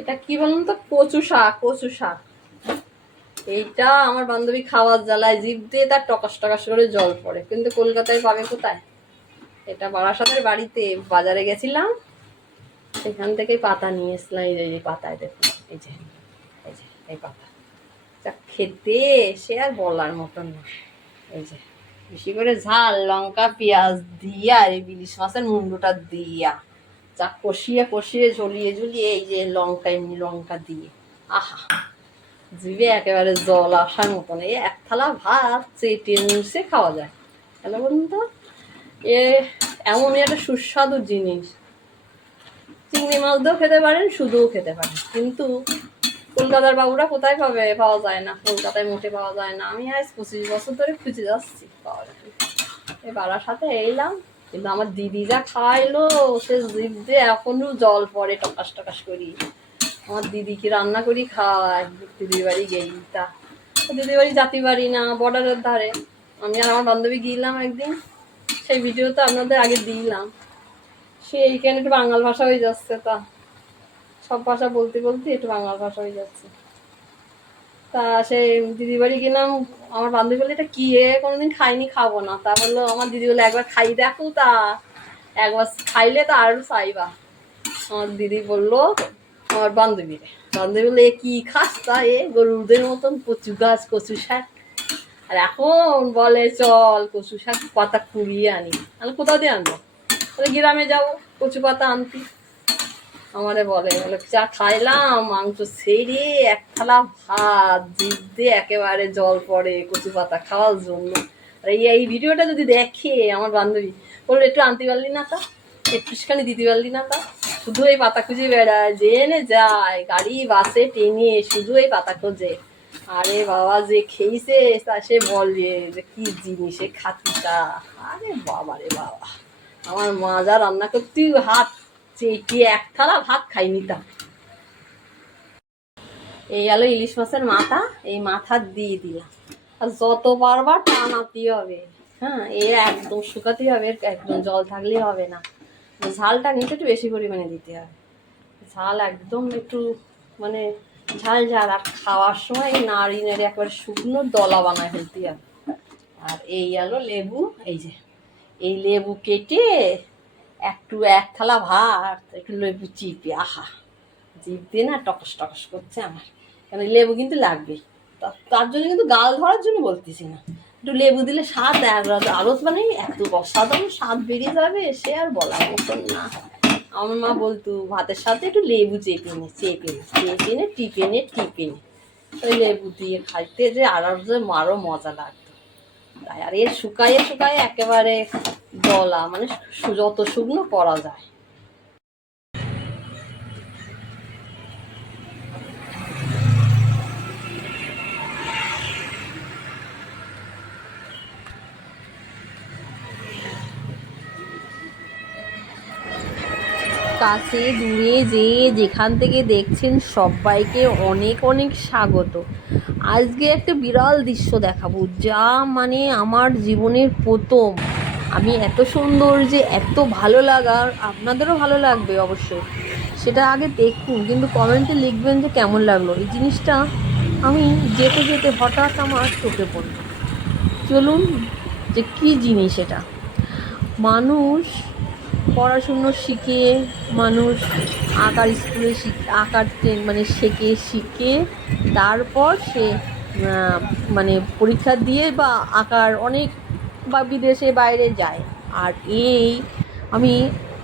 এটা কি বলুন তো? কচু শাক কচু শাক। এইটা আমার বান্ধবী খাওয়ার জ্বালায় জিভ দিয়ে তার টকাস টকাস করে জল পড়ে। কিন্তু কলকাতায় পাবে কোথায়? এটা বারাসাতের বাড়িতে। বাজারে গেছিলাম, সেখান থেকে পাতা নিয়ে এসলাম। এই যে পাতায় দেখুন, এই যে এই যে, এই পাতা। যা খেতে, সে আর বলার মতন না। এই যে, বেশি করে ঝাল, লঙ্কা, পেঁয়াজ দিয়া এই ইলিশ মাছের মুন্ডুটা দিয়া। যা কষিয়ে কষিয়ে ঝলিয়ে ঝুলিয়ে এই যে লঙ্কা এমনি লঙ্কা দিয়ে। আহা, জিভে একেবারে জল আসার মতন। এই এক থালা ভাত চেটে মুছে খাওয়া যায়। তাহলে বলুন তো? এ এমনই একটা সুস্বাদু জিনিস। চিংড়ি মাছ দিয়েও খেতে পারেন শুধুও খেতে পারেন। কিন্তু কলকাতার বাবুরা কোথায় পাবে? পাওয়া যায় না। কলকাতায় মোটে পাওয়া যায় না। আমি আজ পঁচিশ বছর ধরে খুঁজে যাচ্ছি। পাওয়া যায় বাড়ার সাথে এলাম। কিন্তু আমার দিদি যা খাইলো, সে জিভ দিয়ে এখনও জল পড়ে টকাস টকাস করি। আমার দিদিকে রান্না করি খাওয়াই দিদির বাড়ি গেই তা। তো দিদির বাড়ি জাতি বাড়ি না বর্ডারের ধারে। আমি আর আমার বান্ধবী গিয়েলাম একদিন। সেই ভিডিও তো আপনাদের আগে দিলাম। সে এইখানে একটু বাঙাল ভাষা হয়ে যাচ্ছে তা। সব ভাষা বলতে বলতে একটু বাংলা ভাষা হয়ে যাচ্ছে। তা সেই দিদি বাড়ি গেলাম, আমার বান্ধবী বলে এটা কি এ কোনোদিন খাইনি, খাব না। তা বলল, আমার দিদি বলে একবার খাই দেখো তা। একবার খাইলে তো আরও চাইবা। আমার দিদি বলল, আমার বান্ধবীরে বান্ধবী বলে "এ কি খাস তা এ? গরুদের মতন কচু গাছ, কচু শাক। আর এখন বলে, চল, কচু শাক পাতা কুড়িয়ে আনি। আমি কোথাও দিয়ে আনব? বলে, গ্রামে যাব, কচু পাতা আনতি। আমারে বলে বলে, চা খাইলাম, মাংস ছেড়ে এক থালা ভাত, জিভ দিয়ে একেবারে জল পড়ে, কচু পাতা খাওয়ার জন্য। আর, এই ভিডিওটা যদি দেখে আমার বান্ধবী, বলল, একটু আনতে পারলি না তা? একটুখানি দিতে পারলি না তা? শুধু এই পাতা খুঁজে বেড়ায়, জেনে যায়, গাড়ি, বাসে ট্রেনে শুধু এই পাতা খোঁজে। আরে বাবা, যে খেয়েছে, তা সে বলে যে, কি জিনিসে খাতিটা আরে বাবা রে বাবা, আমার মা যা রান্না করতে হাত চেটে এক থালা ভাত খাই নিতাম। এই গেল ইলিশ মাছের মাথা, এই মাথা দিয়ে দিলাম। আর যত বারবার টানাতে হবে হ্যাঁ এ একদম শুকাতে হবে একদম জল থাকলে হবে না। ঝালটা কিন্তু একটু বেশি পরিমাণে দিতে হবে। ঝাল একদম একটু মানে ঝাল ঝাল, আর খাওয়ার সময় নাড়ি নাড়ি একবারে শুকনো দলা বানায় ফেলতে হবে। আর এই গেল লেবু, এই যে, এই লেবু কেটে একটু এক থালা ভাত, একটু লেবু চিপে, আহা! জিভ দিয়ে না টকস টকস করছে আমার। কারণ লেবু কিন্তু লাগবে। তার জন্য কিন্তু গাল ধরার জন্য বলতেছি না। একটু লেবু দিলে স্বাদ আর- আরও মানে এত অসাধারণ স্বাদ বেরিয়ে যাবে, সে আর বলার মতন না। আমার মা বলতো, ভাতের সাথে একটু লেবু চেপে নে চেপে নে চেপে নে, টিপে নে টিপে নে। ওই লেবু দিয়ে খাইতে যে আরও যে আরও মজা লাগতো। তাই আর এ শুকায়ে শুকায়ে একেবারে দলা মানে যত শুকনো করা যায়। কাছে, দূরে যে যেখান থেকে দেখছেন সবাইকে অনেক অনেক স্বাগত। আজকে একটা বিরল দৃশ্য দেখাবো, যা মানে আমার জীবনের প্রথম। আমি এত সুন্দর যে এত ভালো লাগার আপনাদেরও ভালো লাগবে অবশ্যই সেটা আগে দেখুন, কিন্তু কমেন্টে লিখবেন যে কেমন লাগল। এই জিনিসটা আমি যেতে যেতে হঠাৎ আমার চোখে পড়ল। চলুন যে কী জিনিস এটা? মানুষ পড়াশুনো শিখে, মানুষ আঁকার স্কুলে শিখ আঁকার ট্রেন মানে শেখে, শিখে, তারপর সে মানে পরীক্ষা দিয়ে বা আঁকার অনেক বা বিদেশে বাইরে যায়। আর এই আমি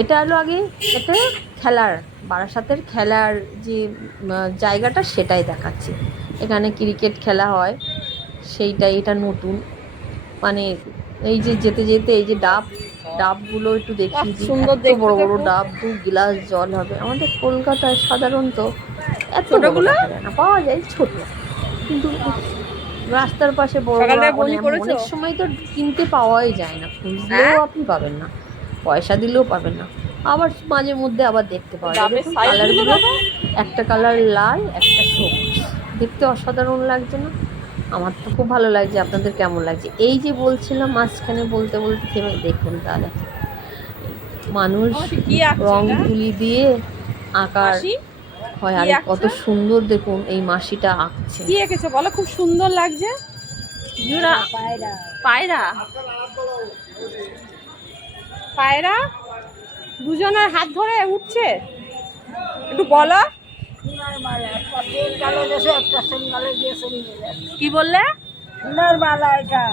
এটা হলো আগে একটা খেলার বারাসাতের খেলার যে জায়গাটা সেটাই দেখাচ্ছে। এখানে ক্রিকেট খেলা হয় সেইটাই এটা নতুন। মানে এই যে যেতে যেতে এই যে ডাব ডাবগুলো একটু দেখি সুন্দর বড় বড় ডাব দু গ্লাস জল হবে। আমাদের কলকাতায় সাধারণত এত বড় দেখা যায় না। পাওয়া যায় ছোট কিন্তু রাস্তার পাশে বড় বমি অনেক- সময় তো কিনতে পাওয়াই যায় না। খুঁজলেও আপনি পাবেন না। পয়সা দিলেও পাবেন না। আবার মাঝে মধ্যে আবার দেখতে পাওয়া যায়। কালারগুলো গুলো একটা কালার লাল একটা সবুজ। দেখতে অসাধারণ লাগছে না? আমার তো খুব ভালো লাগছে। আপনাদের কেমন লাগছে? এই যে বলছিলাম মাঝখানে বলতে বলতে থেমে দেখুন তাহলে। মানুষ রং তুলি দিয়ে আঁকার হয় আর কত সুন্দর দেখুন এই মাসিটা আঁকছে। কি এঁকেছো বলো? খুব সুন্দর লাগছে। জোড়া পায়রা। পায়রা। দুজনের হাত ধরে উঠছে? একটু বলো। কি বললে? সোনার মালা এটা।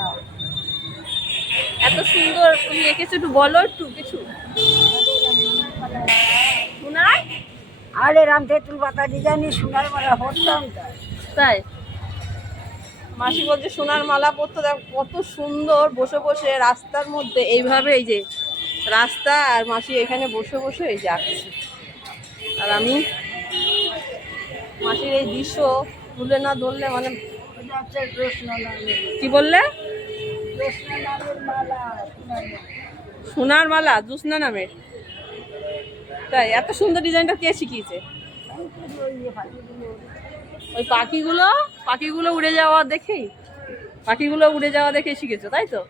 এত সুন্দর তুমি এঁকেছো একটু বলো একটু কিছু। শোনায় আরে রাম তেঁতুল পাতা ডিজাইনে সোনার মালা পড়তাম তো। তাই? মাসি বলছে সোনার মালা পরতে দেখ কত সুন্দর বসে বসে রাস্তার মধ্যে। এইভাবে এই যে রাস্তা আর মাসি এখানে বসে বসে এই যে আঁকছে। আর আমি মাসির এই দৃশ্য তুলে না ধরলে মানে কি বললে। সোনার মালা। জুসনা নামের? তাই এত সুন্দর ডিজাইনটা কে শিখিয়েছে? ওই পাখিগুলো পাখিগুলো উড়ে যাওয়া দেখেই পাখিগুলো উড়ে যাওয়া দেখে শিখেছো তাই তো?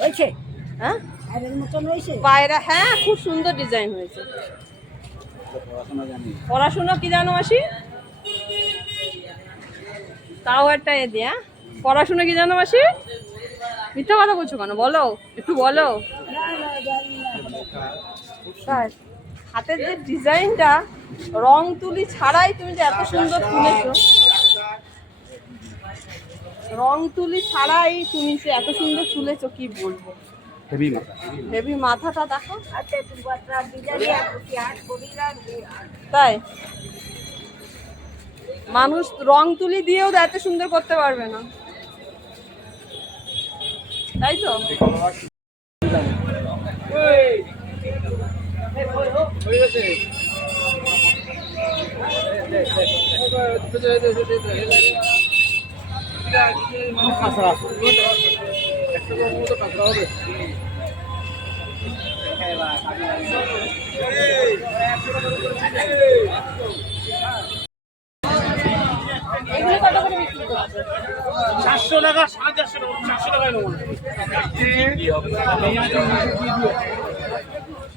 হয়েছে? হ্যাঁ? পায়রা হ্যাঁ খুব সুন্দর ডিজাইন হয়েছে। পড়াশোনা কি জানো মাসি? তাও একটা এ দিয়ে হ্যাঁ? পড়াশোনা কি জানো মাসি? মিথ্যা কথা বলছো কেন? বলো একটু বলো। না না জানি না। তাই। হাতের যে ডিজাইনটা রং তুলি ছাড়াই তুমি যে এত সুন্দর তুলেছো। রং তুলি ছাড়াই তুমি যে এত সুন্দর তুলেছো কি বলব? বেবি মাথাটা দেখো। রাখবে তাই? মানুষ রং তুলি দিয়েও তো এত সুন্দর করতে পারবে না। তাই তো এগুলো কত করে বিক্রি করছ চারশো টাকা সাড়ে চারশো টাকা চারশো টাকায় নেব।